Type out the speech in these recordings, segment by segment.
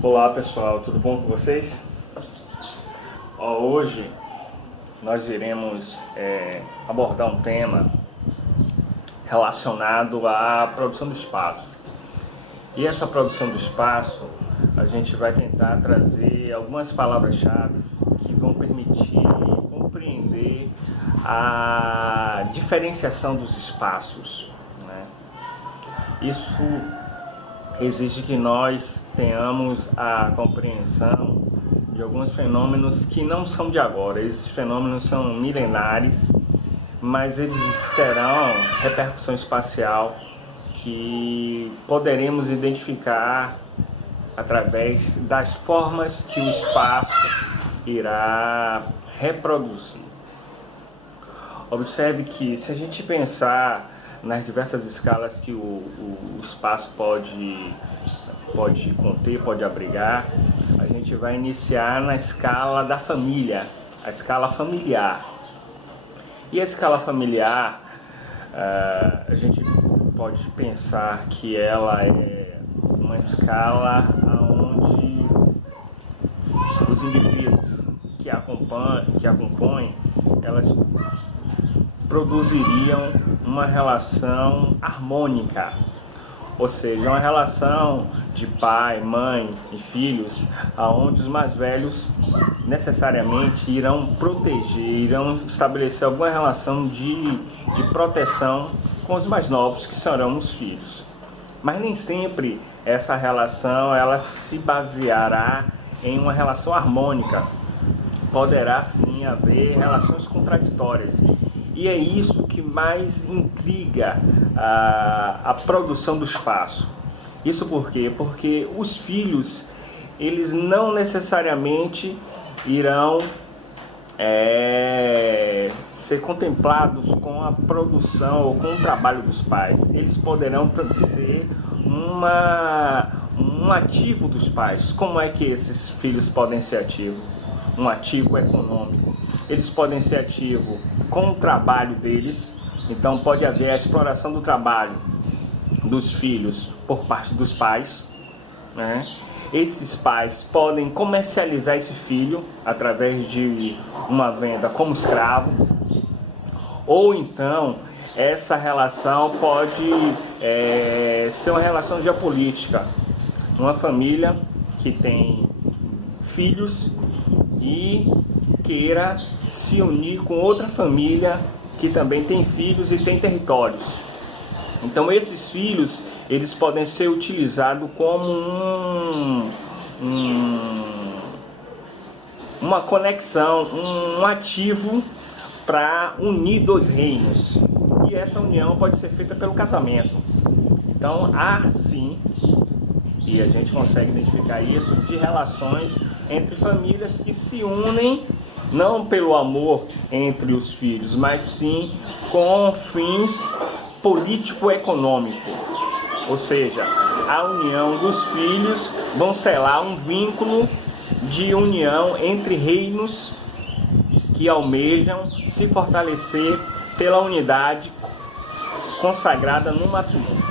Olá pessoal, tudo bom com vocês? Hoje nós iremos abordar um tema relacionado à produção do espaço. E essa produção do espaço, a gente vai tentar trazer algumas palavras-chave que vão permitir compreender a diferenciação dos espaços, né? Isso exige que nós tenhamos a compreensão de alguns fenômenos que não são de agora. Esses fenômenos são milenares, mas eles terão repercussão espacial que poderemos identificar através das formas que o espaço irá reproduzir. Observe que, se a gente pensar nas diversas escalas que o espaço pode conter, pode abrigar, a gente vai iniciar na escala da família, a escala familiar. E a escala familiar, a gente pode pensar que ela é uma escala onde os indivíduos que a compõem, elas produziriam uma relação harmônica, ou seja, uma relação de pai, mãe e filhos, aonde os mais velhos necessariamente irão proteger, irão estabelecer alguma relação de proteção com os mais novos, que serão os filhos. Mas nem sempre essa relação ela se baseará em uma relação harmônica. Poderá sim haver relações contraditórias. E é isso que mais intriga a produção do espaço. Isso por quê? Porque os filhos, eles não necessariamente irão ser contemplados com a produção ou com o trabalho dos pais. Eles poderão ser um ativo dos pais. Como é que esses filhos podem ser ativos? Um ativo econômico. Eles podem ser ativos com o trabalho deles, então pode haver a exploração do trabalho dos filhos por parte dos pais, né? Esses pais podem comercializar esse filho através de uma venda como escravo, ou então essa relação pode ser uma relação geopolítica, uma família que tem filhos e queira se unir com outra família que também tem filhos e tem territórios. Então esses filhos, eles podem ser utilizados como uma conexão, um ativo para unir dois reinos. E essa união pode ser feita pelo casamento. Então há sim, e a gente consegue identificar isso, de relações entre famílias que se unem não pelo amor entre os filhos, mas sim com fins político-econômicos. Ou seja, a união dos filhos vão selar um vínculo de união entre reinos que almejam se fortalecer pela unidade consagrada no matrimônio.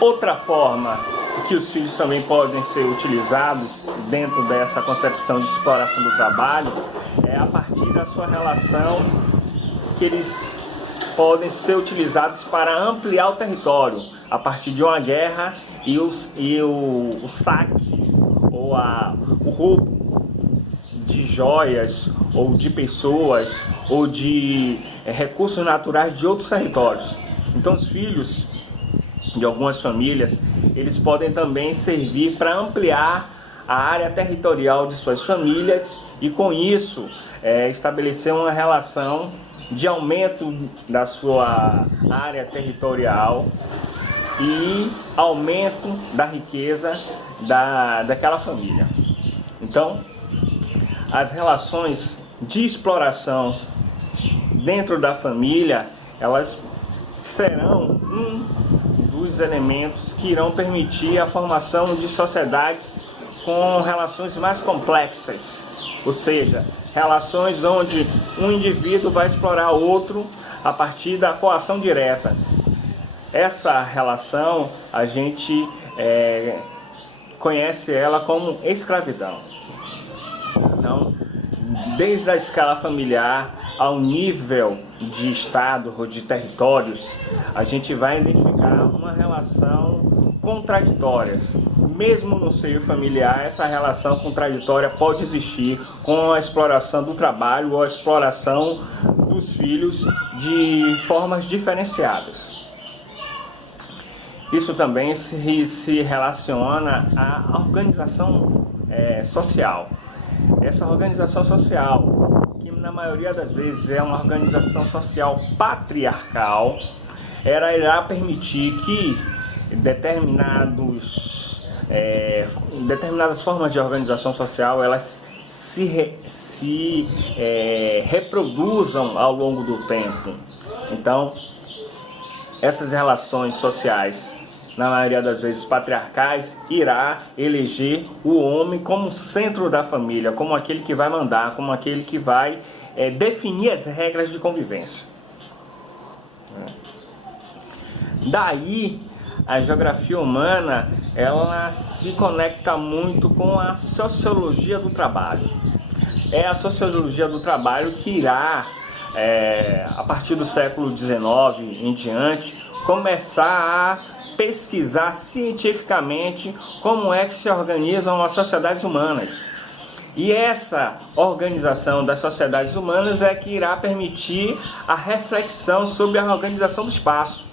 Outra forma que os filhos também podem ser utilizados dentro dessa concepção de exploração do trabalho é a partir da sua relação, que eles podem ser utilizados para ampliar o território a partir de uma guerra e o saque ou o roubo de joias ou de pessoas ou de recursos naturais de outros territórios. Então os filhos de algumas famílias, eles podem também servir para ampliar a área territorial de suas famílias e com isso estabelecer uma relação de aumento da sua área territorial e aumento da riqueza daquela família. Então, as relações de exploração dentro da família, elas serão dos elementos que irão permitir a formação de sociedades com relações mais complexas, ou seja, relações onde um indivíduo vai explorar outro a partir da coação direta. Essa relação a gente conhece ela como escravidão. Então, desde a escala familiar ao nível de estado ou de territórios, a gente vai identificar uma relação contraditória. Mesmo no seio familiar, essa relação contraditória pode existir com a exploração do trabalho ou a exploração dos filhos de formas diferenciadas. Isso também se relaciona à organização social. Essa organização social, que na maioria das vezes é uma organização social patriarcal, ela irá permitir que determinadas formas de organização social elas se reproduzam ao longo do tempo. Então, essas relações sociais, na maioria das vezes patriarcais, irá eleger o homem como centro da família, como aquele que vai mandar, como aquele que vai definir as regras de convivência. Daí, a geografia humana, ela se conecta muito com a sociologia do trabalho. É a sociologia do trabalho que irá, a partir do século XIX em diante, começar a pesquisar cientificamente como é que se organizam as sociedades humanas. E essa organização das sociedades humanas é que irá permitir a reflexão sobre a organização do espaço.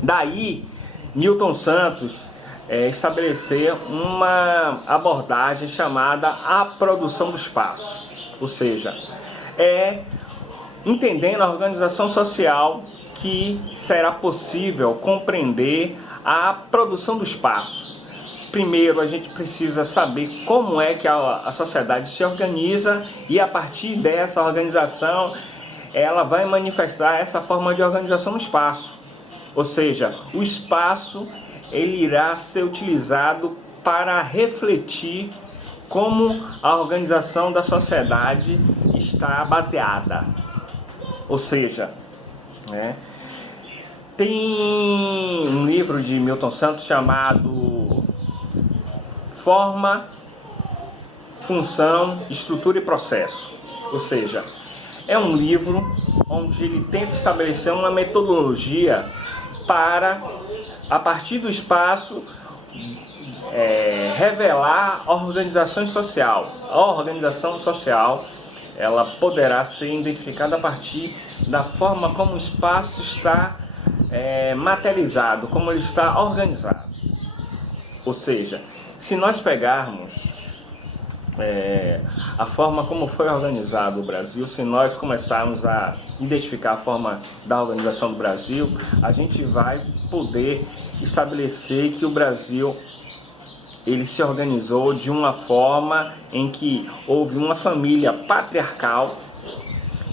Daí, Newton Santos estabeleceu uma abordagem chamada a produção do espaço. Ou seja, entendendo a organização social que será possível compreender a produção do espaço. Primeiro, a gente precisa saber como é que a sociedade se organiza e a partir dessa organização, ela vai manifestar essa forma de organização no espaço. Ou seja, o espaço ele irá ser utilizado para refletir como a organização da sociedade está baseada. Ou seja, tem um livro de Milton Santos chamado Forma, Função, Estrutura e Processo. Ou seja, é um livro onde ele tenta estabelecer uma metodologia para, a partir do espaço, revelar a organização social. A organização social ela poderá ser identificada a partir da forma como o espaço está materializado, como ele está organizado. Ou seja, se nós pegarmos a forma como foi organizado o Brasil, se nós começarmos a identificar a forma da organização do Brasil, a gente vai poder estabelecer que o Brasil ele se organizou de uma forma em que houve uma família patriarcal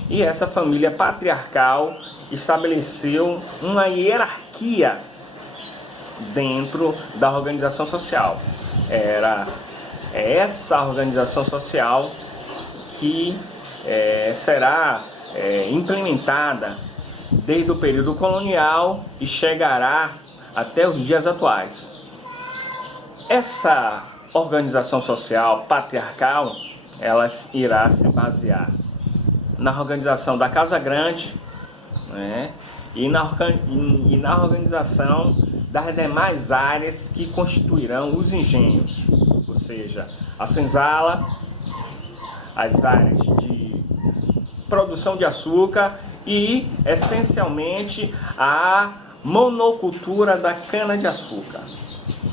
e essa família patriarcal estabeleceu uma hierarquia dentro da organização social. Era essa organização social que será implementada desde o período colonial e chegará até os dias atuais. Essa organização social patriarcal, ela irá se basear na organização da Casa Grande, e na organização das demais áreas que constituirão os engenhos, ou seja, a senzala, as áreas de produção de açúcar e, essencialmente, a monocultura da cana-de-açúcar.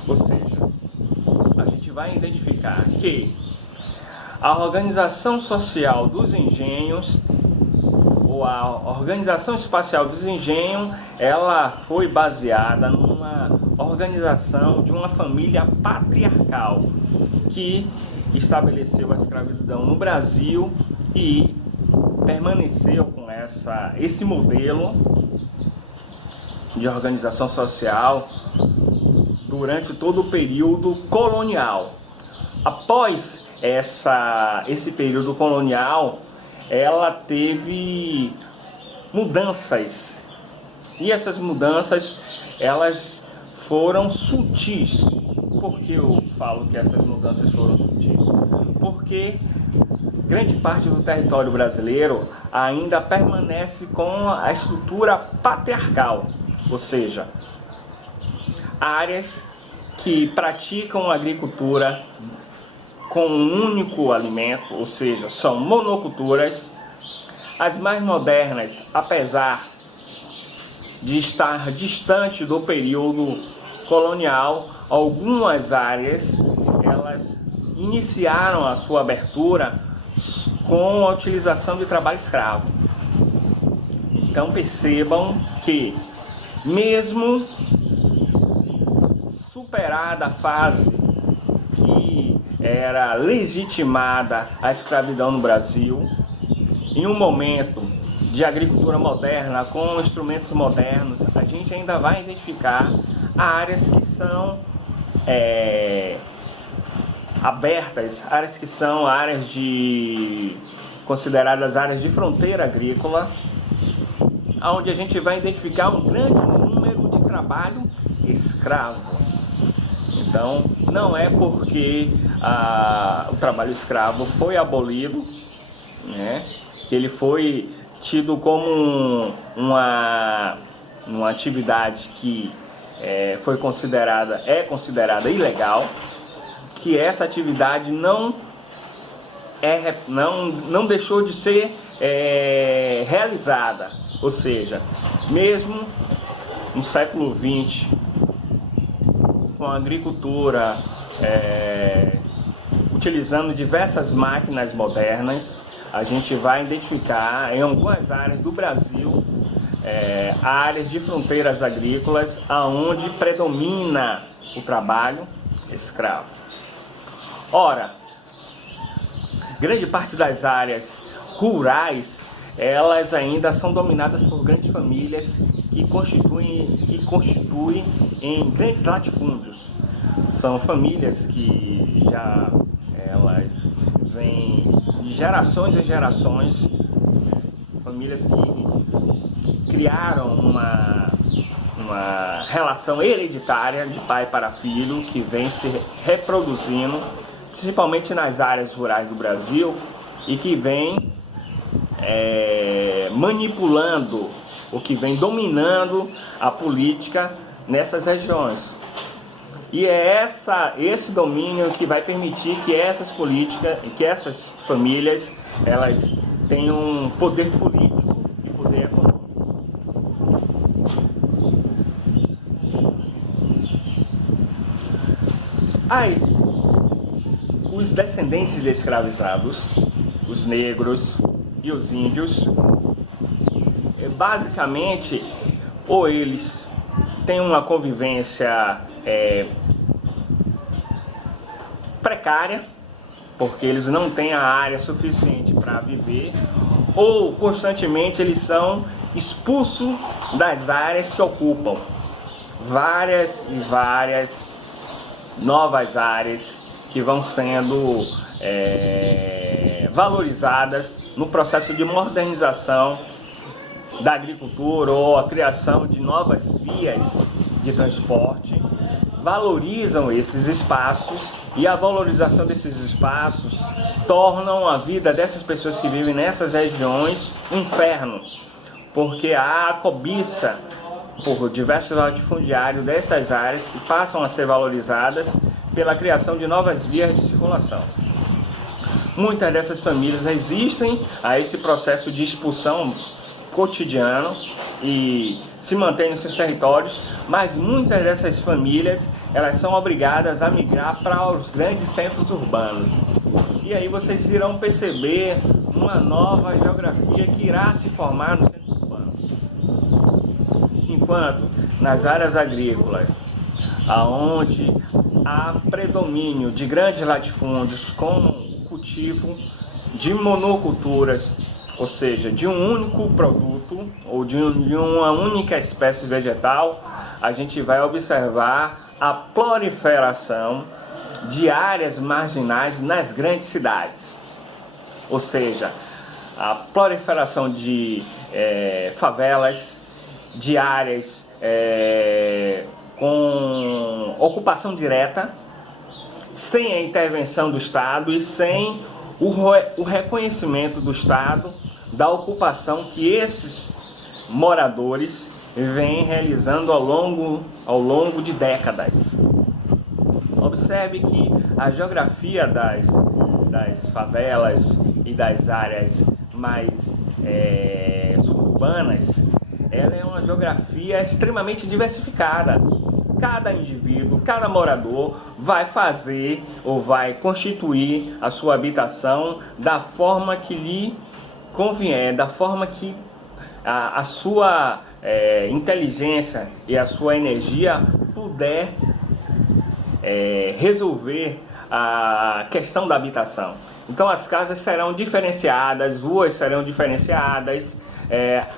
Ou seja, a gente vai identificar que a organização social dos engenhos, ou a organização espacial dos engenhos, ela foi baseada numa organização de uma família patriarcal que estabeleceu a escravidão no Brasil e permaneceu com esse modelo de organização social durante todo o período colonial. Após esse período colonial, ela teve mudanças E essas mudanças, elas foram sutis. Por que eu falo que essas mudanças foram sutis? Porque grande parte do território brasileiro ainda permanece com a estrutura patriarcal, ou seja, áreas que praticam agricultura com um único alimento, ou seja, são monoculturas. As mais modernas, apesar de estar distante do período colonial, algumas áreas elas iniciaram a sua abertura com a utilização de trabalho escravo. Então percebam que, mesmo superada a fase que era legitimada a escravidão no Brasil, em um momento de agricultura moderna, com instrumentos modernos, a gente ainda vai identificar áreas que são abertas, áreas que são consideradas áreas de fronteira agrícola, onde a gente vai identificar um grande número de trabalho escravo. Então, não é porque o trabalho escravo foi abolido, né, que ele foi tido como uma atividade que é considerada ilegal, que essa atividade não deixou de ser realizada. Ou seja, mesmo no século XX, com a agricultura utilizando diversas máquinas modernas, a gente vai identificar em algumas áreas do Brasil áreas de fronteiras agrícolas onde predomina o trabalho escravo. Ora, grande parte das áreas rurais, elas ainda são dominadas por grandes famílias que constituem em grandes latifúndios. São famílias que elas vêm de gerações em gerações, famílias que criaram uma relação hereditária de pai para filho, que vem se reproduzindo, principalmente nas áreas rurais do Brasil, e que vem manipulando, ou que vem dominando a política nessas regiões. E é esse domínio que vai permitir que essas políticas, que essas famílias, elas tenham poder político e poder econômico. Os descendentes de escravizados, os negros e os índios, basicamente, ou eles têm uma convivência precária, porque eles não têm a área suficiente para viver, ou constantemente eles são expulsos das áreas que ocupam. Várias e várias novas áreas que vão sendo valorizadas no processo de modernização da agricultura ou a criação de novas vias de transporte, valorizam esses espaços, e a valorização desses espaços tornam a vida dessas pessoas que vivem nessas regiões um inferno, porque há a cobiça por diversos latifundiários dessas áreas que passam a ser valorizadas pela criação de novas vias de circulação. Muitas dessas famílias resistem a esse processo de expulsão cotidiano e se mantêm nos seus territórios, mas muitas dessas famílias elas são obrigadas a migrar para os grandes centros urbanos. E aí vocês irão perceber uma nova geografia que irá se formar nos centros urbanos. Enquanto nas áreas agrícolas, aonde há predomínio de grandes latifúndios com cultivo de monoculturas, ou seja, de um único produto ou de uma única espécie vegetal, a gente vai observar a proliferação de áreas marginais nas grandes cidades. Ou seja, a proliferação de favelas, de áreas com ocupação direta, sem a intervenção do Estado e sem o reconhecimento do Estado da ocupação que esses moradores vêm realizando ao longo de décadas. Observe que a geografia das favelas e das áreas mais suburbanas, ela é uma geografia extremamente diversificada. Cada indivíduo, cada morador vai fazer ou vai constituir a sua habitação da forma que lhe convier, da forma que a sua inteligência e a sua energia puder resolver a questão da habitação. Então as casas serão diferenciadas, ruas serão diferenciadas,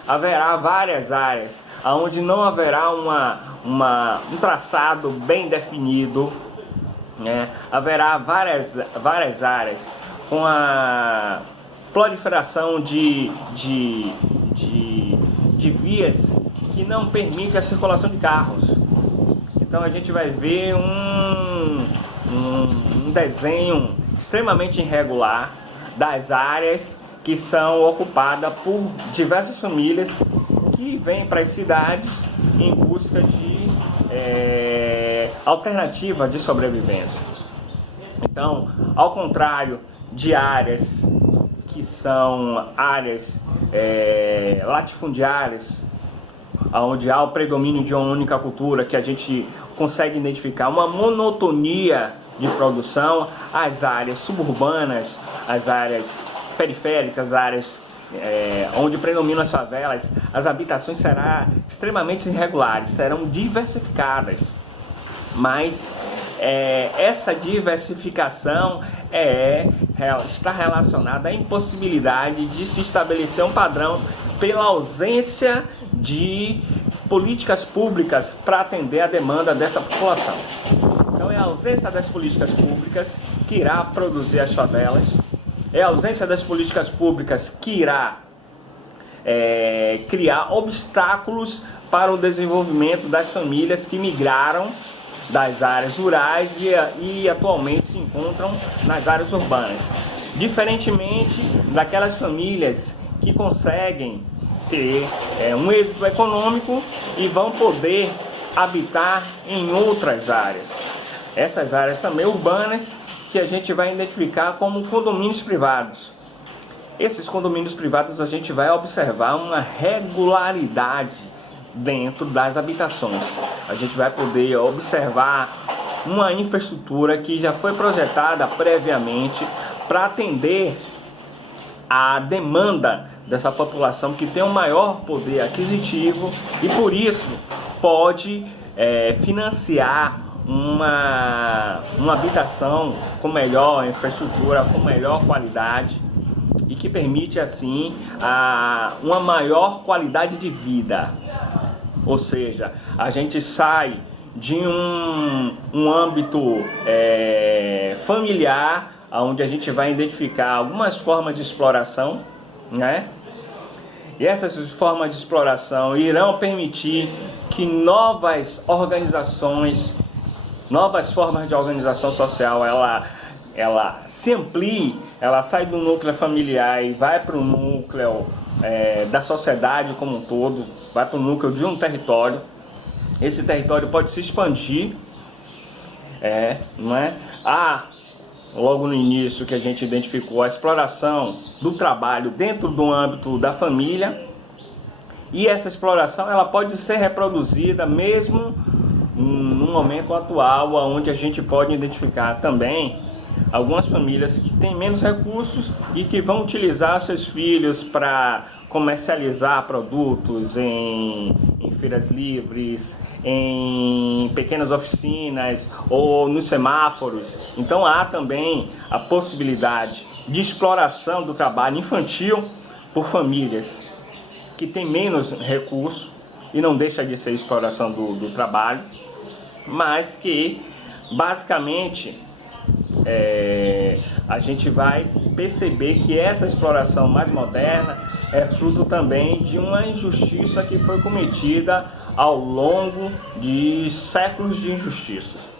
haverá várias áreas onde não haverá um traçado bem definido, haverá várias áreas com a proliferação de vias que não permite a circulação de carros. Então a gente vai ver um desenho extremamente irregular das áreas que são ocupadas por diversas famílias que vêm para as cidades em busca de alternativa de sobrevivência. Então, ao contrário de áreas que são áreas latifundiárias, onde há o predomínio de uma única cultura, que a gente consegue identificar uma monotonia de produção, as áreas suburbanas, as áreas periféricas, as áreas onde predominam as favelas, as habitações serão extremamente irregulares, serão diversificadas, mas essa diversificação está relacionada à impossibilidade de se estabelecer um padrão pela ausência de políticas públicas para atender a demanda dessa população. Então é a ausência das políticas públicas que irá produzir as favelas, é a ausência das políticas públicas que irá criar obstáculos para o desenvolvimento das famílias que migraram das áreas rurais e atualmente se encontram nas áreas urbanas. Diferentemente daquelas famílias que conseguem ter um êxito econômico e vão poder habitar em outras áreas. Essas áreas também urbanas que a gente vai identificar como condomínios privados. Esses condomínios privados a gente vai observar uma regularidade dentro das habitações. A gente vai poder observar uma infraestrutura que já foi projetada previamente para atender a demanda dessa população que tem um maior poder aquisitivo e por isso pode financiar uma habitação com melhor infraestrutura, com melhor qualidade e que permite assim uma maior qualidade de vida. Ou seja, a gente sai de um âmbito familiar, onde a gente vai identificar algumas formas de exploração, né? E essas formas de exploração irão permitir que novas organizações, novas formas de organização social, ela se amplie, ela sai do núcleo familiar e vai para o núcleo da sociedade como um todo, vai para o núcleo de um território. Esse território pode se expandir, não é? Logo no início que a gente identificou a exploração do trabalho dentro do âmbito da família, e essa exploração ela pode ser reproduzida mesmo no momento atual, onde a gente pode identificar também algumas famílias que têm menos recursos e que vão utilizar seus filhos para comercializar produtos em feiras livres, em pequenas oficinas ou nos semáforos. Então há também a possibilidade de exploração do trabalho infantil por famílias que têm menos recursos, e não deixa de ser exploração do trabalho, mas que basicamente a gente vai perceber que essa exploração mais moderna é fruto também de uma injustiça que foi cometida ao longo de séculos de injustiças.